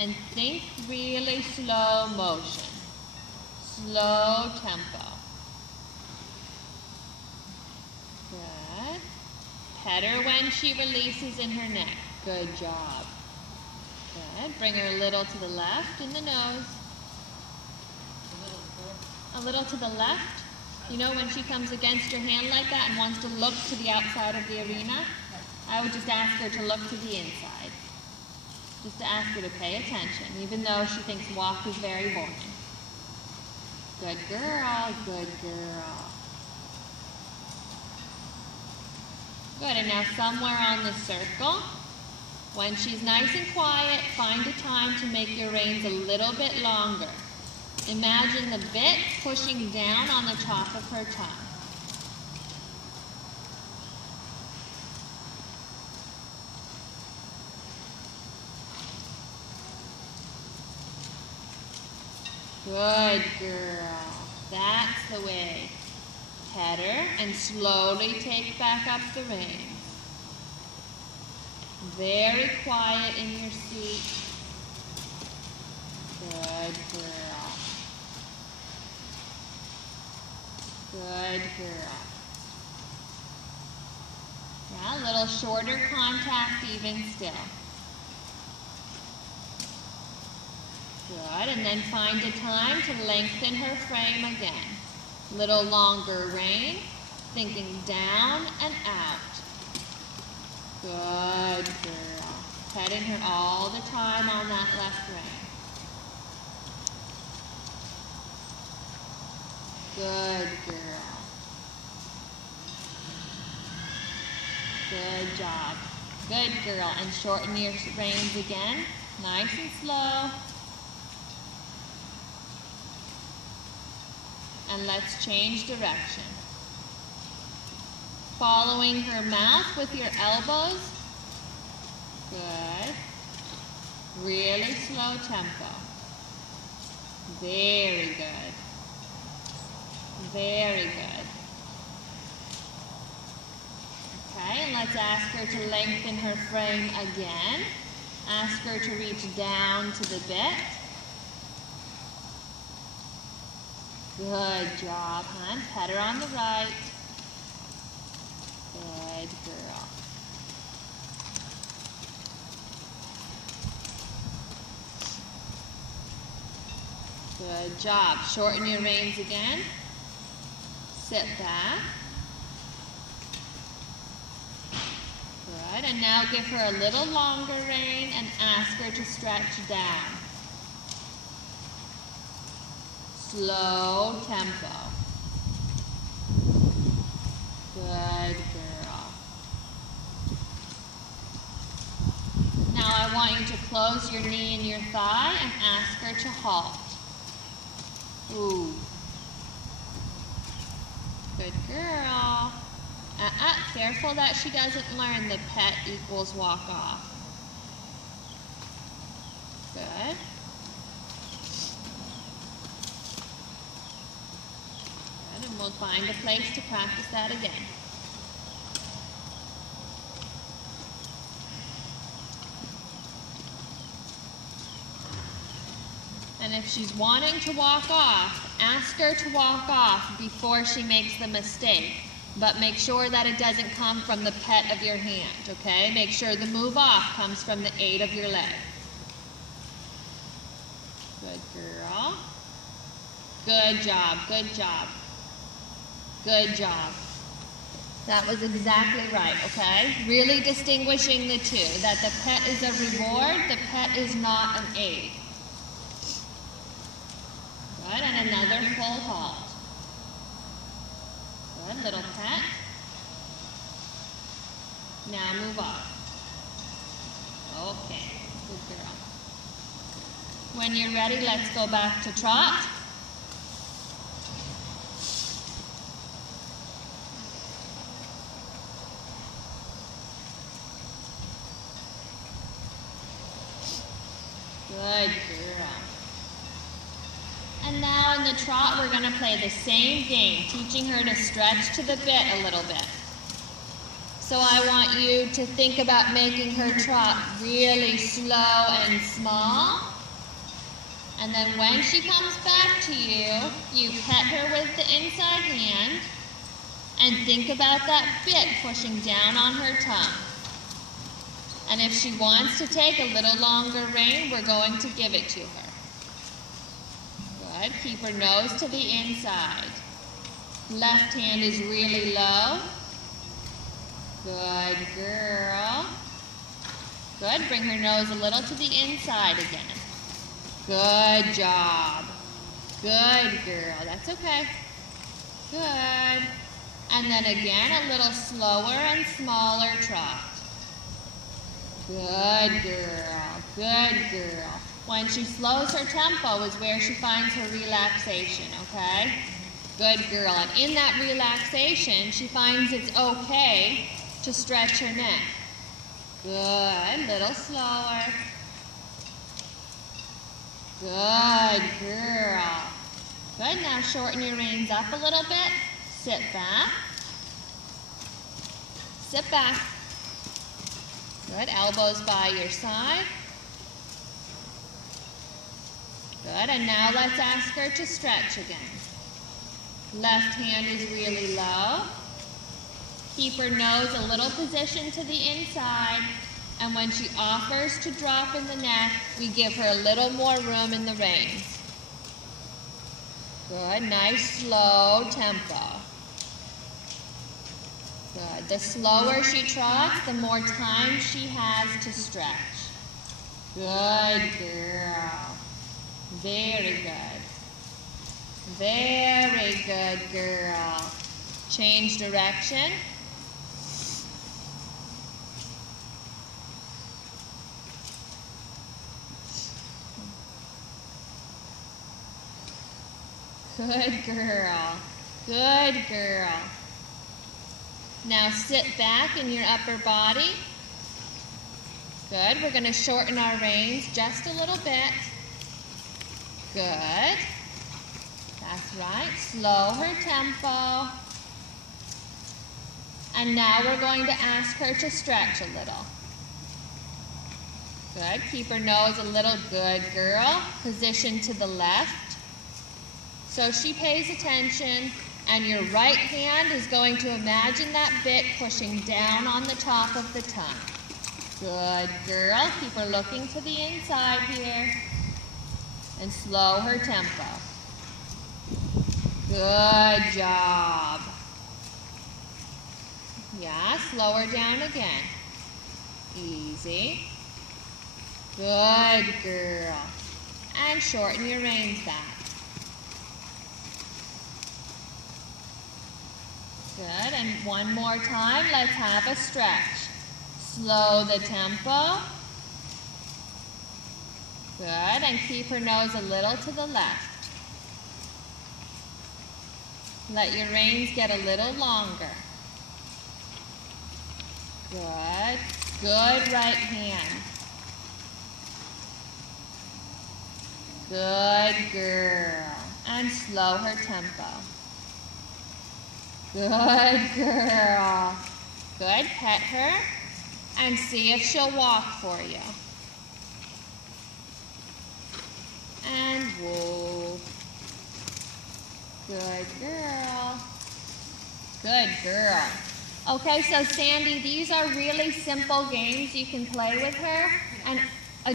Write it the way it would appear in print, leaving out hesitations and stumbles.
And think really slow motion. Slow tempo. Good. Pet her when she releases in her neck. Good job. Good. Bring her a little to the left in the nose. A little to the left. You know when she comes against your hand like that and wants to look to the outside of the arena? I would just ask her to look to the inside. Just to ask her to pay attention, even though she thinks walk is very boring. Good girl, good girl. Good, and now somewhere on the circle, when she's nice and quiet, find a time to make your reins a little bit longer. Imagine the bit pushing down on the top of her tongue. Good girl. That's the way. Pet her and slowly take back up the reins. Very quiet in your seat. Good girl. Good girl. Yeah, a little shorter contact even still. Good, and then find a time to lengthen her frame again. Little longer rein, thinking down and out. Good girl. Petting her all the time on that left rein. Good girl. Good job. Good girl. And shorten your reins again. Nice and slow. And let's change direction. Following her mouth with your elbows. Good. Really slow tempo. Very good. Very good. Okay, and let's ask her to lengthen her frame again. Ask her to reach down to the bit. Good job, hon. Pet her on the right. Good girl. Good job. Shorten your reins again. Sit back. Good. And now give her a little longer rein and ask her to stretch down. Slow tempo. Good girl. Now I want you to close your knee and your thigh and ask her to halt. Ooh. Good girl. Careful that she doesn't learn the pet equals walk off. Good. And we'll find a place to practice that again. And if she's wanting to walk off, ask her to walk off before she makes the mistake. But make sure that it doesn't come from the pet of your hand, okay? Make sure the move off comes from the aid of your leg. Good girl. Good job, good job. Good job. That was exactly right, okay? Really distinguishing the two, that the pet is a reward, the pet is not an aid. Good, and another full halt. Good, little pet. Now move off. Okay, good girl. When you're ready, let's go back to trot. Good girl. And now in the trot, we're going to play the same game, teaching her to stretch to the bit a little bit. So I want you to think about making her trot really slow and small. And then when she comes back to you, you pet her with the inside hand and think about that bit pushing down on her tongue. And if she wants to take a little longer rein, we're going to give it to her. Good. Keep her nose to the inside. Left hand is really low. Good girl. Good. Bring her nose a little to the inside again. Good job. Good girl. That's okay. Good. And then again, a little slower and smaller trot. Good girl. Good girl. When she slows her tempo is where she finds her relaxation, okay? Good girl. And in that relaxation, she finds it's okay to stretch her neck. Good. Little slower. Good girl. Good. Now shorten your reins up a little bit. Sit back. Sit back. Good. Elbows by your side. Good. And now let's ask her to stretch again. Left hand is really low. Keep her nose a little positioned to the inside. And when she offers to drop in the neck, we give her a little more room in the reins. Good. Nice slow tempo. Good. The slower she trots, the more time she has to stretch. Good girl. Very good. Very good girl. Change direction. Good girl. Good girl. Now sit back in your upper body. Good. We're going to shorten our reins just a little bit. Good. That's right. Slow her tempo. And now we're going to ask her to stretch a little. Good. Keep her nose a little. Good girl. Position to the left. So she pays attention, and your right hand is going to imagine that bit pushing down on the top of the tongue. Good girl. Keep her looking to the inside here. And slow her tempo. Good job. Yeah, slow her down again. Easy. Good girl. And shorten your reins back. Good, and one more time, let's have a stretch. Slow the tempo. Good, and keep her nose a little to the left. Let your reins get a little longer. Good, good right hand. Good girl, and slow her tempo. Good girl. Good. Pet her and see if she'll walk for you. And whoa. Good girl. Good girl. Okay, so Sandy, these are really simple games you can play with her. And